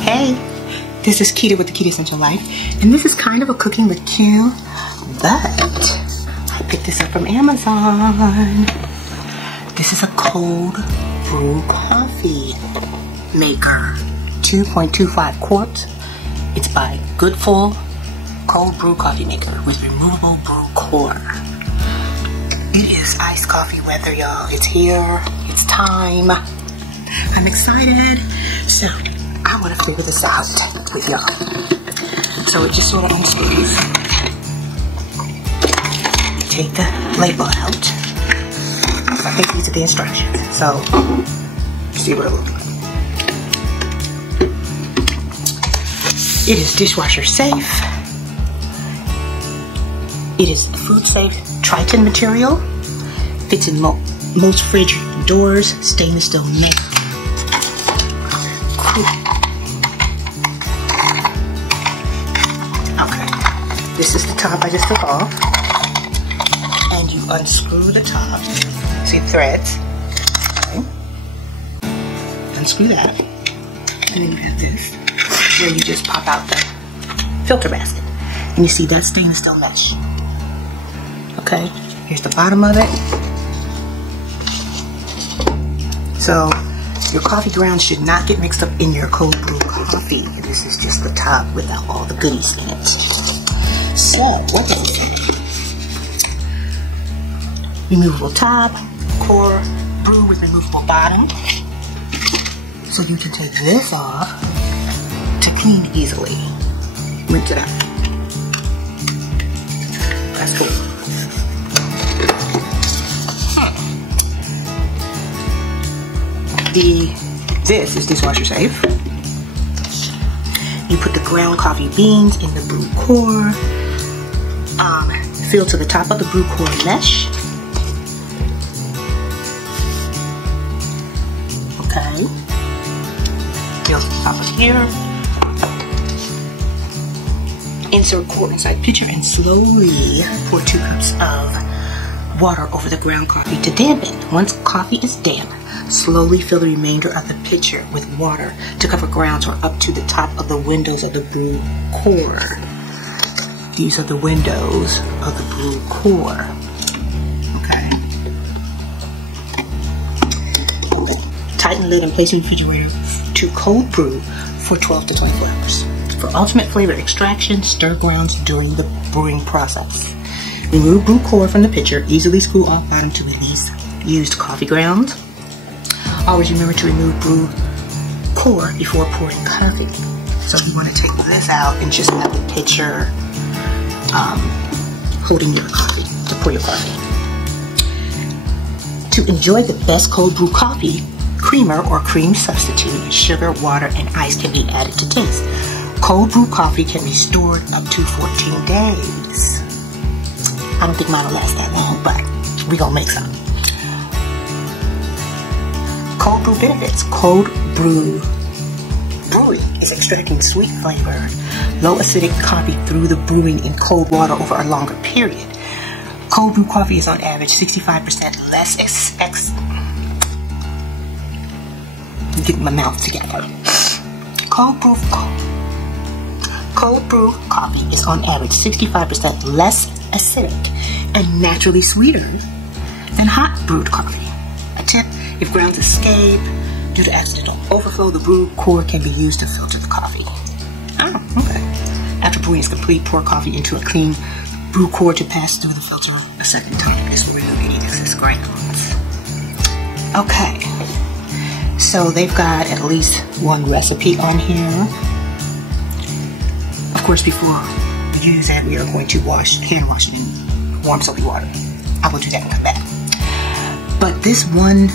Hey, this is Quita with the Quitassential Life, and this is kind of a cooking with Q, but I picked this up from Amazon. This is a cold brew coffee maker, 2.25 quarts. It's by Goodful cold brew coffee maker with removable brew core. It is iced coffee weather, y'all. It's here. It's time. I'm excited. So I want to figure this out with y'all. So it just sort of unscrews. Take the label out. I think these are the instructions. So see what it looks like. It is dishwasher safe. It is food safe Triton material. Fits in most fridge doors. Stainless steel neck. Okay, this is the top I just took off, and you unscrew the top. See threads? Okay. Unscrew that, and then you have this, where you just pop out the filter basket, and you see that stainless steel mesh. Okay, here's the bottom of it. So your coffee grounds should not get mixed up in your cold brew coffee. This is just the top without all the goodies in it. So, what does it do? Removable top, core, brew with removable bottom. So you can take this off to clean easily. Rinse it out. That's cool. This is dishwasher safe. You put the ground coffee beans in the brew core. Fill to the top of the brew core mesh. Okay. Fill to the top of here. Insert quart inside pitcher and slowly pour 2 cups of water over the ground coffee to dampen. Once coffee is damp, slowly fill the remainder of the pitcher with water to cover grounds or up to the top of the windows of the brew core. These are the windows of the brew core. Okay. Tighten lid and place in the refrigerator to cold brew for 12 to 24 hours. For ultimate flavor extraction, stir grounds during the brewing process. Remove brew core from the pitcher. Easily screw off bottom to release used coffee grounds. Always remember to remove brew core before pouring coffee. So you want to take this out and just have the pitcher holding your coffee to pour your coffee. To enjoy the best cold brew coffee, creamer or cream substitute, sugar, water, and ice can be added to taste. Cold brew coffee can be stored up to 14 days. I don't think mine will last that long, but we're gonna make some. Cold brew benefits. Cold brew brewing is extracting sweet flavored, low acidic coffee through the brewing in cold water over a longer period. Cold brew coffee is on average 65% less get my mouth together. Cold brew coffee is on average 65% less acidic and naturally sweeter than hot brewed coffee. A tip: if grounds escape due to accidental overflow, the brew core can be used to filter the coffee. Oh, okay. After brewing is complete, pour coffee into a clean brew core to pass through the filter a second time. This will remove any excess grounds. Okay. So they've got at least one recipe on here. Of course, before we use that, we are going to hand wash it in warm soapy water. I will do that and come back. But this one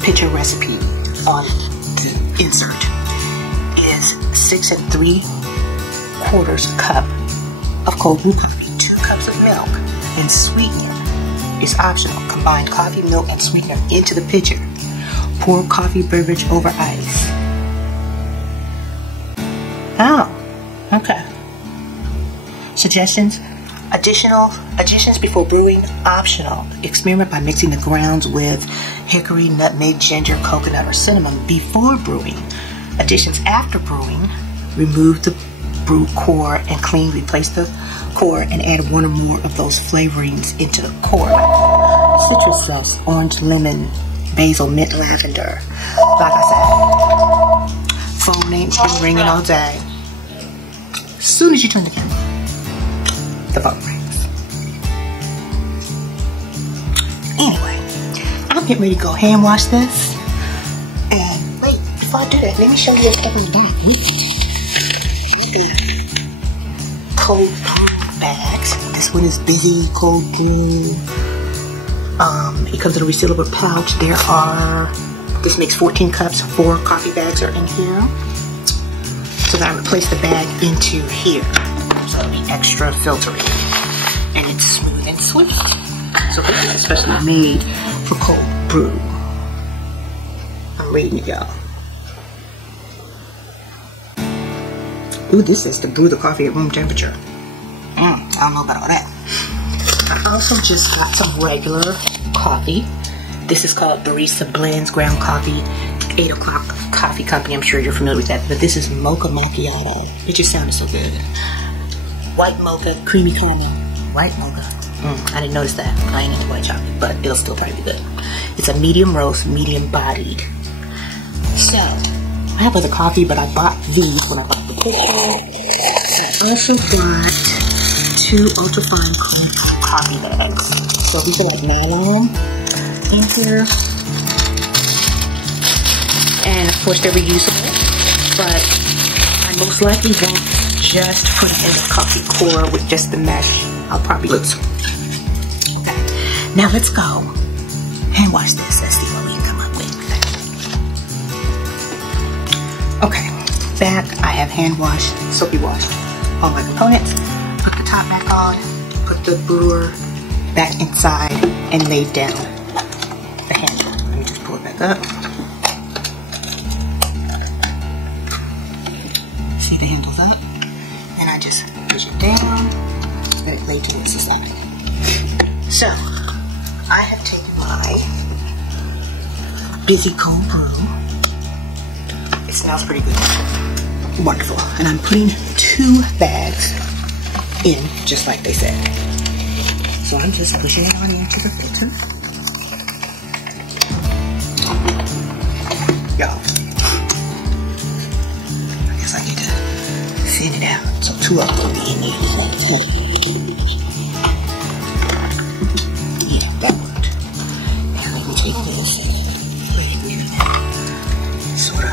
pitcher recipe on the insert is 6 3/4 cup of cold brew coffee, 2 cups of milk, and sweetener is optional. Combine coffee, milk, and sweetener into the pitcher. Pour coffee beverage over ice. Oh, okay. Suggestions: Additions before brewing, optional. Experiment by mixing the grounds with hickory, nutmeg, ginger, coconut, or cinnamon before brewing. Additions after brewing, remove the brew core and clean. Replace the core and add one or more of those flavorings into the core. Citrus zest, orange, lemon, basil, mint, lavender. Like I said, phone ain't been ringing all day. As soon as you turn the camera, the phone rings. Anyway, I'm getting ready to go hand wash this. And wait, before I do that, let me show you what's up in the back. Cold brew bags. This one is busy cold brew. It comes in a resealable pouch. This makes 14 cups. 4 coffee bags are in here. So then I replace the bag into here. So it'll be extra filtering. And it's smooth and sweet. So this is especially made for cold brew. I'm reading it, y'all. Ooh, this is to brew the coffee at room temperature. I don't know about all that. I also just got some regular coffee. This is called Barista Blends Ground Coffee, 8 O'Clock Coffee Company. I'm sure you're familiar with that. But this is Mocha Macchiato. It just sounded so good. White mocha, creamy caramel. White mocha. I didn't notice that. I ain't into white chocolate, but it'll still probably be good. It's a medium roast, medium bodied. So, I have other coffee, but I bought these when I bought the picture. I also bought 2 ultrafine coffee bags. So these are like nylon in here. And of course they're reusable, but I most likely won't just put it in the coffee core with just the mesh. I'll probably look. Okay, now let's go hand wash this. Let's see what we can come up with. Okay, back I have hand washed, soapy washed all my components. Put the top back on, put the brewer back inside, and laid down the handle. Let me just pull it back up. See, the handle's up. And I just push it down, let it lay to the side. So, I have taken my busy cold brew. It smells pretty good. Wonderful. And I'm putting 2 bags in, just like they said. So I'm just pushing it on into the filter. Y'all, I guess I need to thin it out. So 2 of them will be in there. Yeah, that worked. Now let me take this and put it in. Sort of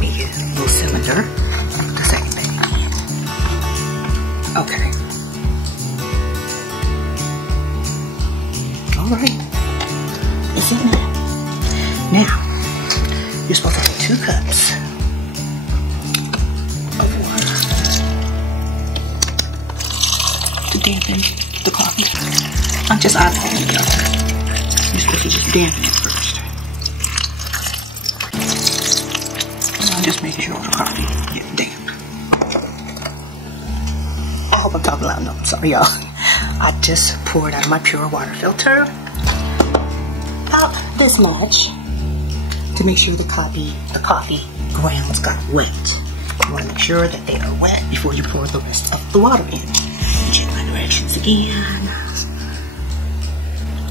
make it a little cylinder. Put the second bag in. Okay. Alright, it's in there. Now, you're supposed to take 2 cups of water to dampen the coffee. I'm just eyeballing it, y'all. You're supposed to just dampen it first. And I'm just making sure the coffee gets damp. I hope I'm talking loud enough. Sorry, y'all. I just poured out of my pure water filter about this much to make sure the coffee grounds got wet. You want to make sure that they are wet before you pour the rest of the water in. Check my directions again.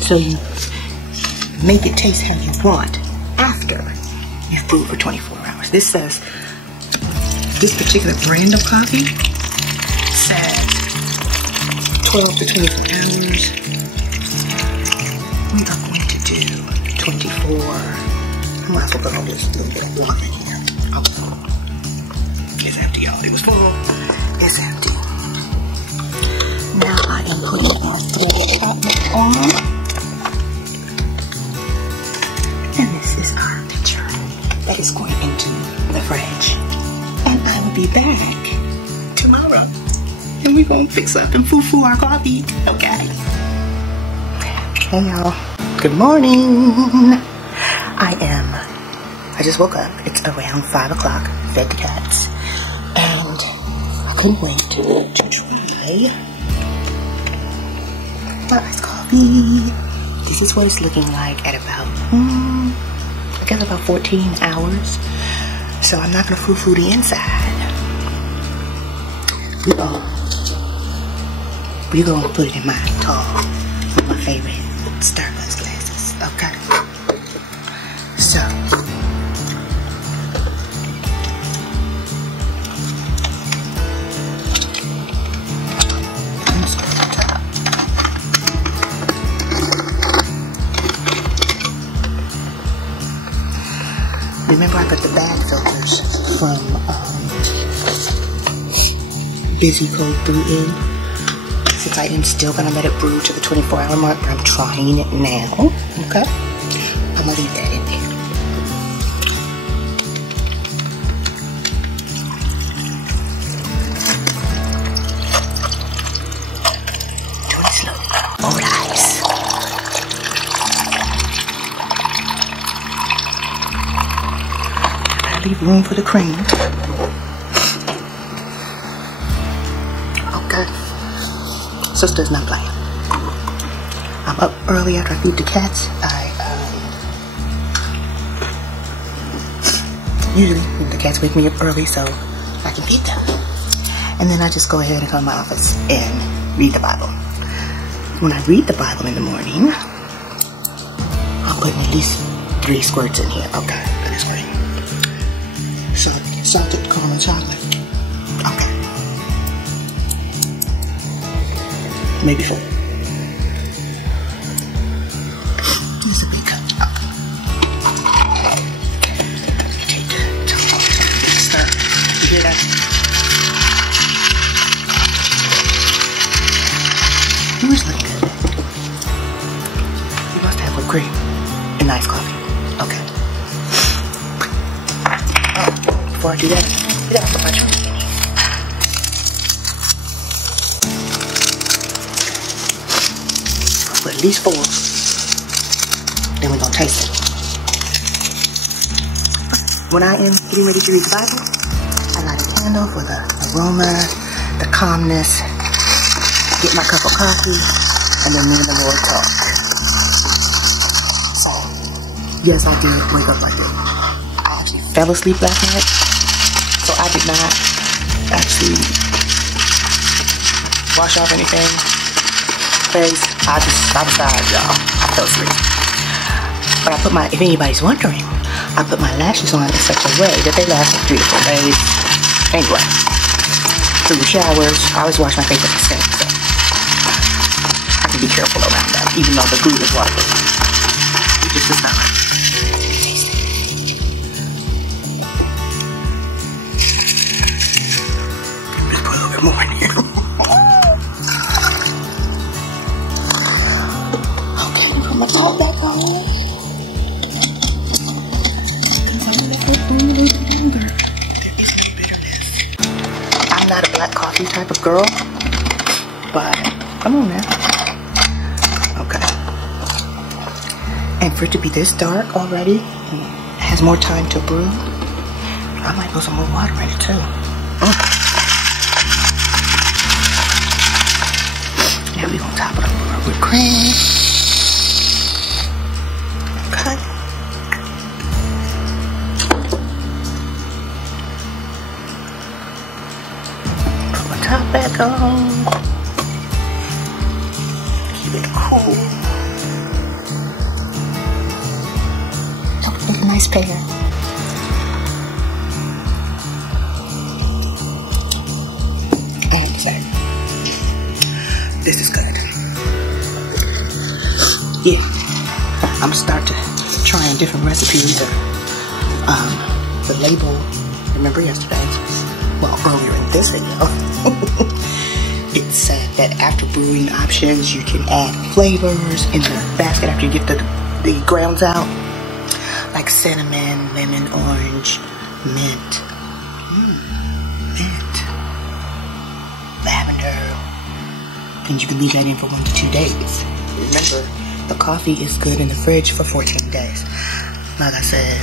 So you make it taste how you want after you've brewed for 24 hours. This says, this particular brand of coffee says 12 to 24 hours. We are going to do 24. I might as well put all this little bit of water in here. It's empty, y'all. It was full. It's empty. Now I am putting our thread top on. And this is our pitcher that is going into the fridge. And I will be back tomorrow. And we won't fix up and foo-foo our coffee, okay? Hey y'all, good morning. I just woke up. It's around 5 o'clock, fed the cats. And I couldn't wait to try my iced coffee. This is what it's looking like at about, I guess about 14 hours. So I'm not gonna foo-foo the inside. We're gonna put it in my tall, with my favorite Starbucks glasses. Okay. So remember, I got the bag filters from Busy Cold Brewing. Since I am still gonna let it brew to the 24-hour mark, but I'm trying it now. Okay, I'm gonna leave that in there. Doing it slowly over the ice. Leave room for the cream. Okay. Sister's not playing. I'm up early after I feed the cats. Usually the cats wake me up early so I can feed them. And then I just go ahead and come to my office and read the Bible. When I read the Bible in the morning, I'm putting at least 3 squirts in here. Okay, for this cream. Salted caramel chocolate. Okay. Maybe 4. Here's a big cup. Take the top. Start. You hear that? Yours look good. You must have whipped cream and iced coffee. Okay. Before I do that, I gotta put my truvia in here. I'll put at least 4. Then we're gonna taste it. When I am getting ready to read the Bible, I light a candle for the aroma, the calmness, get my cup of coffee, and then me and the Lord talk. So, yes, I did wake up like this. I actually fell asleep last night. So I did not actually wash off anything. Face, I was tired, y'all. I fell asleep. But I put my, if anybody's wondering, I put my lashes on in such a way that they last for 3 to 4 days. Anyway, through the showers, I always wash my face at the sink, so I can be careful around that, even though the glue is waterproof. It just is not. More in here. Okay, put my top back on. I'm not a black coffee type of girl, but come on now. Okay. And for it to be this dark already, it has more time to brew. I might put some more water in it too. Now we're gonna top it up with our whipped cream. Okay. Put my top back on. Keep it cool. Make a nice pair. And dessert. This is good. Yeah, I'm starting to try different recipes. The label, remember yesterday, well, earlier in this video, it said that after brewing options, you can add flavors in the basket after you get the grounds out, like cinnamon, lemon, orange, mint, lavender. And you can leave that in for 1 to 2 days. Remember, the coffee is good in the fridge for 14 days. Like I said,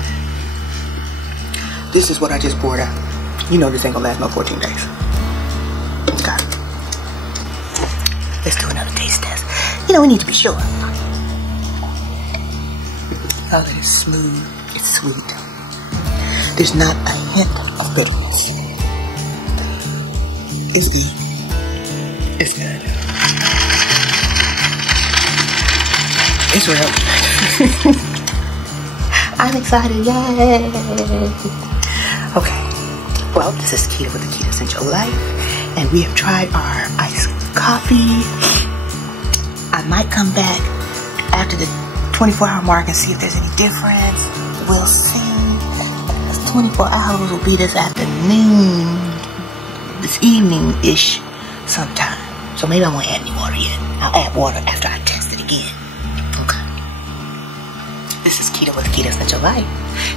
this is what I just poured out. You know this ain't gonna last no 14 days. Okay. Let's do another taste test. know, we need to be sure. Oh, it is smooth. It's sweet. There's not a hint of bitterness. It's good. It's good. It's real. I'm excited. Yay! Okay. Well, this is Quita with the Quitassential Life, and we have tried our iced coffee. I might come back after the 24-hour mark and see if there's any difference. We'll see. 24 hours will be this afternoon, this evening-ish sometime. So maybe I won't add any water yet. I'll add water after I test it again. Okay. This is Quita with the Quitassential Life.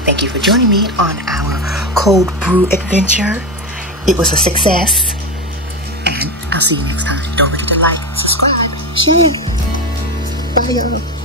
Thank you for joining me on our cold brew adventure. It was a success. And I'll see you next time. Don't forget to like, subscribe, share. Bye, y'all.